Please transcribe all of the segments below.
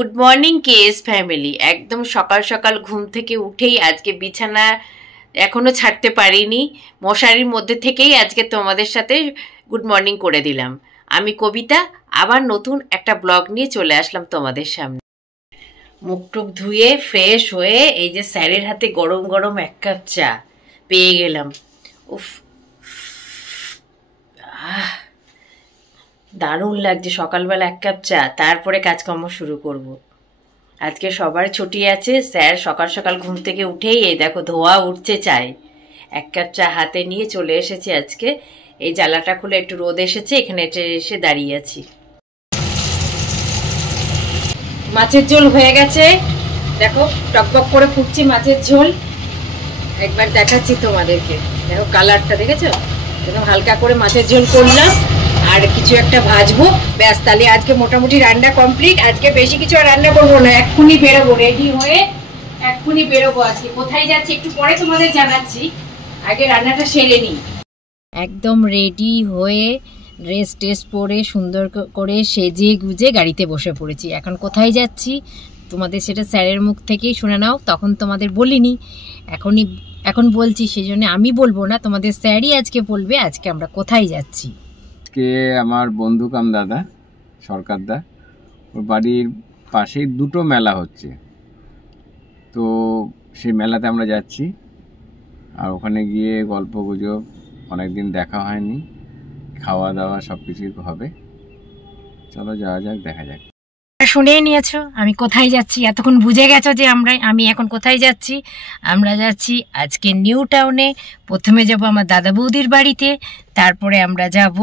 Good morning KS family. একদম সকাল সকাল ঘুম থেকে উঠেই আজকে বিছানা এখনো ছাড়তে পারিনি, মশারির মধ্যে থেকেই আজকে তোমাদের সাথে গুড মর্নিং করে দিলাম। আমি কবিতা, আবার নতুন একটা ব্লগ নিয়ে চলে আসলাম তোমাদের সামনে। মুখ টুক ধুয়ে ফ্রেশ হয়ে এই যে স্যারের হাতে গরম গরম এক কাপ চা পেয়ে গেলাম। উফ, দারুণ লাগছে সকালবেলা এক কাপ চা, তারপরে কাজকর্ম শুরু করব। আজকে সবার ছুটি আছে। স্যার সকাল সকাল ঘুম থেকে উঠেই এই দেখো ধোয়া উঠছে চায়, এক কাপ চা হাতে নিয়ে চলে এসেছি। আজকে এই জ্বালাটা খুলে একটু রোদ এসেছে, এখানে এসে দাঁড়িয়ে আছি। মাছের ঝোল হয়ে গেছে, দেখো টকবক করে ফুটছে মাছের ঝোল। একবার দেখাচ্ছি তোমাদেরকে, দেখো কালারটা দেখেছো, একদম হালকা করে মাছের ঝোল করলাম আর কিছু একটা ভাজবো, ব্যাস তাহলে আজকে মোটামুটি রান্না কমপ্লিট। আজকে বেশি কিছু আর রান্না করবো না, এক্ষুনি বেরোবো, রেডি হয়ে এক্ষুনি বেরোবো। আজকে কোথায় যাচ্ছি একটু পরে তোমাদের জানাচ্ছি, আগে রান্নাটা সেরে নিই। একদম রেডি হয়ে ড্রেস টেস পরে সুন্দর করে সেজে গুজে গাড়িতে বসে পড়েছি। এখন কোথায় যাচ্ছি তোমাদের সেটা স্যারের মুখ থেকেই শুনে নাও, তখন তোমাদের বলিনি, এখন বলছি, সেই জন্য আমি বলবো না, তোমাদের স্যারই আজকে বলবে আজকে আমরা কোথায় যাচ্ছি। আজকে আমার বন্ধু কাম দাদা সরকারদা, ওর বাড়ির পাশেই দুটো মেলা হচ্ছে, তো সেই মেলাতে আমরা যাচ্ছি। আর ওখানে গিয়ে গল্প গুজব, অনেকদিন দেখা হয়নি, খাওয়া দাওয়া সব কিছুই হবে। চলো যাওয়া যাক, দেখা যাক। শুনেই নিয়েছো আমি কোথায় যাচ্ছি, এতক্ষণ বুঝে গেছো যে আমি এখন কোথায় যাচ্ছি। আমরা যাচ্ছি আজকে নিউ টাউনে। প্রথমে যাব আমার দাদা বৌদির বাড়িতে, তারপরে আমরা যাব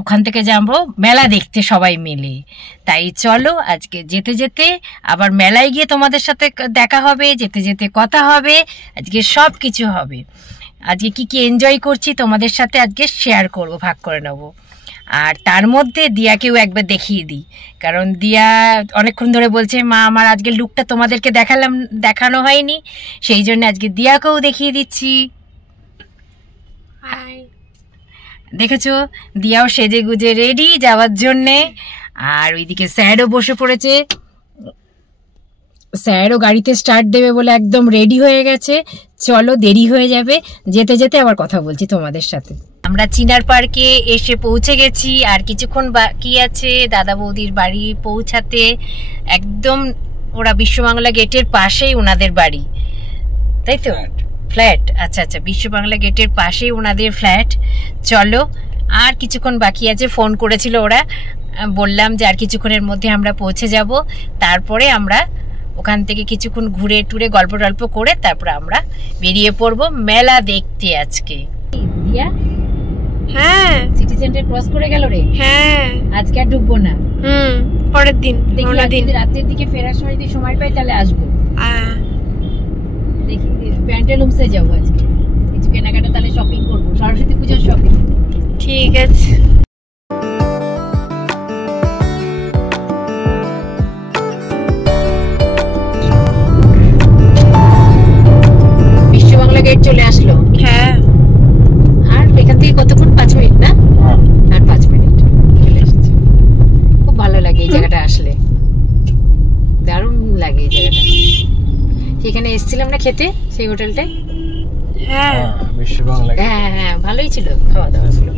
ওখান থেকে যাব মেলা দেখতে সবাই মিলে। তাই চলো আজকে যেতে যেতে আবার মেলায় গিয়ে তোমাদের সাথে দেখা হবে, যেতে যেতে কথা হবে, আজকে সব কিছু হবে। আজকে কি কি এনজয় করছি তোমাদের সাথে আজকে শেয়ার করব, ভাগ করে নেবো। আর তার মধ্যে দিয়াকেও একবার দেখিয়ে দিই, কারণ দিয়া অনেকক্ষণ ধরে বলছে মা আমার আজকে লুকটা তোমাদেরকে দেখানো হয়নি, সেই জন্য আজকে দিয়াকেও দেখিয়ে দিচ্ছি। দেখেছো দিয়াও সেজে গুজে রেডি যাওয়ার জন্যে। আর ওইদিকে স্যারও বসে পড়েছে, স্যারও গাড়িতে স্টার্ট দেবে বলে একদম রেডি হয়ে গেছে। চলো দেরি হয়ে যাবে, যেতে যেতে আবার কথা বলছি তোমাদের সাথে। আমরা চিনার পার্কে এসে পৌঁছে গেছি, আর কিছুক্ষণ বাকি আছে দাদা বৌদির বাড়ি পৌঁছাতে। একদম ওরা বিশ্ববাংলা গেটের পাশেই ওনাদের বাড়ি, তাই তো? ফ্ল্যাট, আচ্ছা আচ্ছা, বিশ্ববাংলা গেটের পাশেই ওনাদের ফ্ল্যাট। চলো আর কিছুক্ষণ বাকি আছে, ফোন করেছিল ওরা, বললাম যে আর কিছুক্ষণের মধ্যে আমরা পৌঁছে যাব। তারপরে আমরা ওখান থেকে কিছুক্ষণ ঘুরে টুরে গল্প টল্প করে তারপরে আমরা বেরিয়ে পড়বো মেলা দেখতে আজকে। দিয়া, হ্যাঁ সিটি সেন্টার ক্রস করে গেল রে। হ্যাঁ আজকে আর ঢুকবো না, পরের দিন রাতের দিকে ফেরার সময় যদি সময় পাই তাহলে আসবো। দেখি প্যান্টালুমসে যাবো আজকে, কিছু কেনাকাটা তাহলে শপিং করবো, সরস্বতী পুজোর শপিং। ঠিক আছে। বিশ্ববাংলা গেট চলে আসলো। হ্যাঁ, আর এখান থেকে কতক্ষণ? 5 মিনিট না? আর 5 মিনিট চলে এসেছি। খুব ভালো লাগে এই জায়গাটা আসলে, দারুণ লাগে এই জায়গাটা। সেখানে এসেছিলাম না খেতে, সেই হোটেলটায়। হ্যাঁ হ্যাঁ হ্যাঁ, ভালোই ছিল খাওয়া দাওয়া গুলো।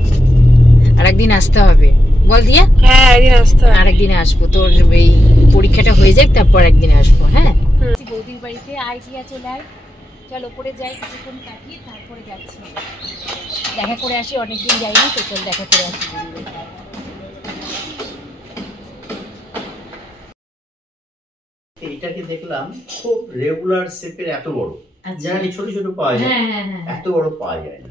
আর একদিন আসতে হবে বল দিয়া। হ্যাঁ একদিন আসতে হবে, আরেকদিনে আসবো, তোর এই পরীক্ষাটা হয়ে যাক তারপর একদিন আসবো। হ্যাঁ বৌদির বাড়িতে আইডিয়া চলে আয়, চল ওপরে যাই, কিছুক্ষণ কাটিয়ে তারপরে যাচ্ছি, দেখা করে আসি, অনেকদিন যাইনি তো, চল দেখা করে আসি। এইটাকে দেখলাম খুব রেগুলার শেপের, এত বড়, জানি ছোট ছোট পাওয়া যায়, এত বড় পাওয়া যায় না।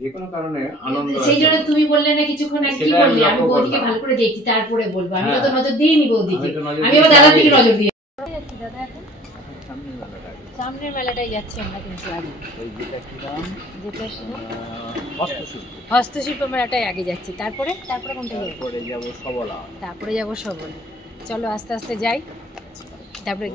যে কোনো কারণে আনন্দ, সেই জন্য তুমি বললে না কিছুক্ষণ কি বললে, আমি বৌদিকে ভালো করে দেখছি তারপরে বলবো। আমি তো নজর দিইনি বৌদিকে, আমি আবার দাদার দিকে নজর দিই। দাদা এখন সামনের মেলাটাই যাচ্ছি আমরা, কিন্তু আগে হস্তশিল্প মেলাটাই আগে যাচ্ছি, তারপরে কোনটা যাবো? তারপরে যাবো সবল। চলো আস্তে আস্তে যাই, তারপরে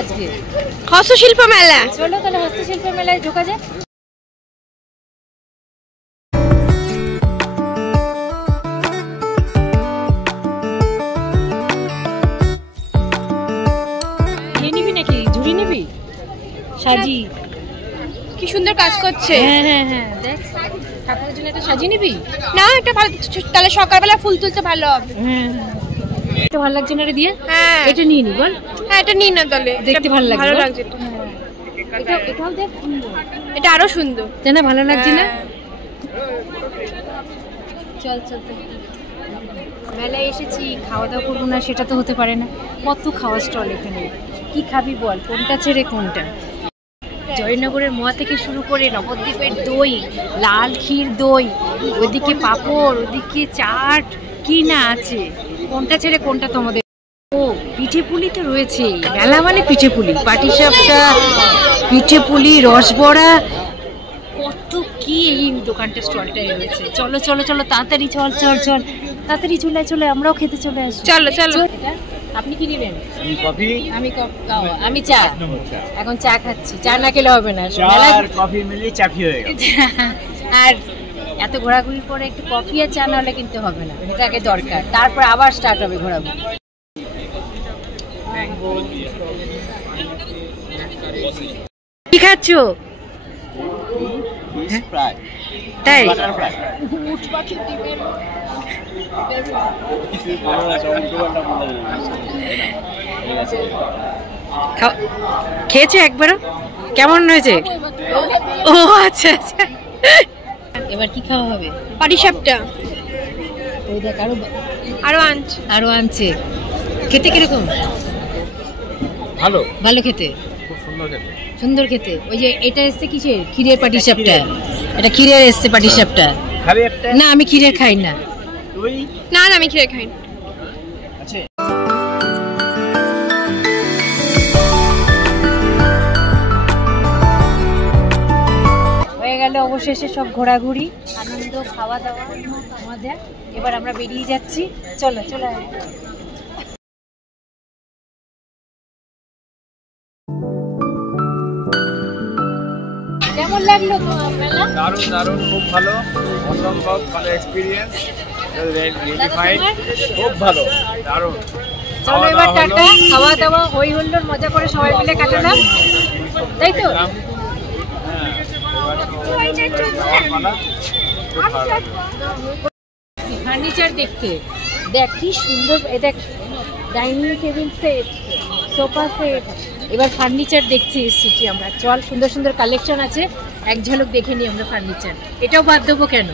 আজকে? হস্তশিল্প মেলা। চলো তাহলে হস্তশিল্প মেলায় ঢোকা যায়। নিবি নাকি ঝুড়ি নিবি? সাজি কি সুন্দর কাজ করছে। হ্যাঁ হ্যাঁ হ্যাঁ, দেখ ঠাকুরের জন্য একটা সাজি নিবি না, এটা ভালো, তাহলে সকালবেলা ফুল তুলতে ভালো হবে। হ্যাঁ এটা ভালো লাগছে না রে দিয়ে? হ্যাঁ এটা নিয়ে নি বল। হ্যাঁ এটা নিই না, তাহলে দেখতে ভালো লাগছে। ভালো লাগছে। এটাও দেখ সুন্দর, এটা আরো সুন্দর, তাই না? ভালো লাগছে না? হ্যাঁ। চল চল মেলায় এসেছি, খাওয়া দাওয়া করবো না সেটা তো হতে পারে না। কত খাওয়া স্টল এখানে, কি খাবি বল, কোনটা ছেড়ে কোনটা। জয়নগরের মোয়া থেকে শুরু করে নবদ্বীপের দই, লাল ক্ষীর দই, ওইদিকে পাঁপড়, ওইদিকে চাট, কি না আছে, কোনটা ছেড়ে কোনটা তোমাদের। ও পিঠে পুলি তো রয়েছে, মেলা মানে পিঠে পুলি, পাটিসাপটা, পিঠে পুলি, রসবড়া, কত কি এই দোকানটা স্টলটায় রয়েছে। চলো চলো চলো তাড়াতাড়ি, চল চল চল তাড়াতাড়ি চলে চলে, আমরাও খেতে চলে আসি। চলো চলো। আপনি কি নেবেন? কফি, আমি চা। এখন চা খাচ্ছি, চা না খেলে হবে না। কফি মিলিয়ে চাপি হয়ে গেল। আর এত ঘোরাঘুরির পরে একটু কফি আর চা না হলে কিন্তু হবে না, এটা আগে দরকার, তারপর আবার স্টার্ট হবে ঘোরাঘুরি। কি খাচ্ছ? তাই খেয়েছো একবারও? কেমন হয়েছে? ও আচ্ছা আচ্ছা, এবার কি খাওয়া হবে? পাটিসাপটা ওই দেখ আরো আনছে। খেতে কিরকম? ভালো, ভালো খেতে, খুব সুন্দর খেতে, সুন্দর খেতে। ওই যে এটা এসছে কিসের? ক্ষীরের পাটিসাপটা, এটা ক্ষীরের এসছে পাটিসাপটা। খালি একটা না আমি ক্ষীরের খাই না। দই না না, আমি খেয়ে খাই। আছে। হয়ে গেল অবশেষে সব ঘোরাঘুরি, আনন্দ, খাওয়া দাওয়া, মজা। এবার আমরা বেরিয়ে যাচ্ছি, চলো চলো। কেমন লাগলো তোমার মেলা? দারুণ দারুণ, খুব ভালো, অসম্ভব ভালো এক্সপিরিয়েন্স, খুব ভালো, দারুণ। চলো এবার টাটা, খাওয়া দাওয়া হই হুল্লোড় মজা করে সবাই মিলে কাটালাম, তাই তো? ফার্নিচার দেখতে, দেখ কি সুন্দর, এটা dining table set, sofa set. এবার ফার্নিচার দেখতে এসেছি আমরা, চল সুন্দর সুন্দর কালেকশন আছে, এক ঝলক দেখে নিই আমরা ফার্নিচার। এটাও বাদ দেবো কেন,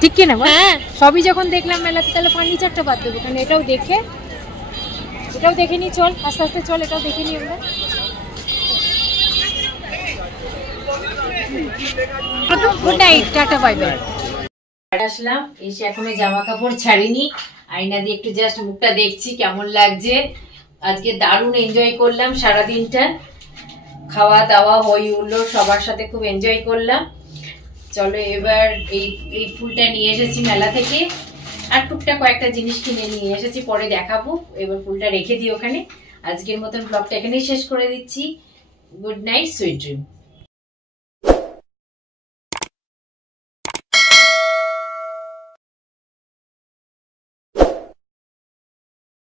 ঠিক কিনা? হ্যাঁ, সবই যখন দেখলাম মেলাতে, তাহলে ফার্নিচারটা বাদ দেবো কেন? এটাও দেখে নিই, চল আস্তে আস্তে চল, এটাও দেখে নিই আমরা। Good night, tata, bye bye. আসলাম, এসে এখনো জামা কাপড় ছাড়িনি, আয়না দিয়ে একটু জাস্ট মুখটা দেখছি কেমন লাগছে। আজকে দারুণ এনজয় করলাম সারাদিনটা, খাওয়া দাওয়া হই হুল্লোড় সবার সাথে খুব এনজয় করলাম। চলো এবার এই ফুলটা নিয়ে এসেছি মেলা থেকে, আর টুকটাক কয়েকটা জিনিস কিনে নিয়ে এসেছি, পরে দেখাবো। এবার ফুলটা রেখে দিই ওখানে। আজকের মতন ব্লগটা এখানেই শেষ করে দিচ্ছি। Good night, sweet dream.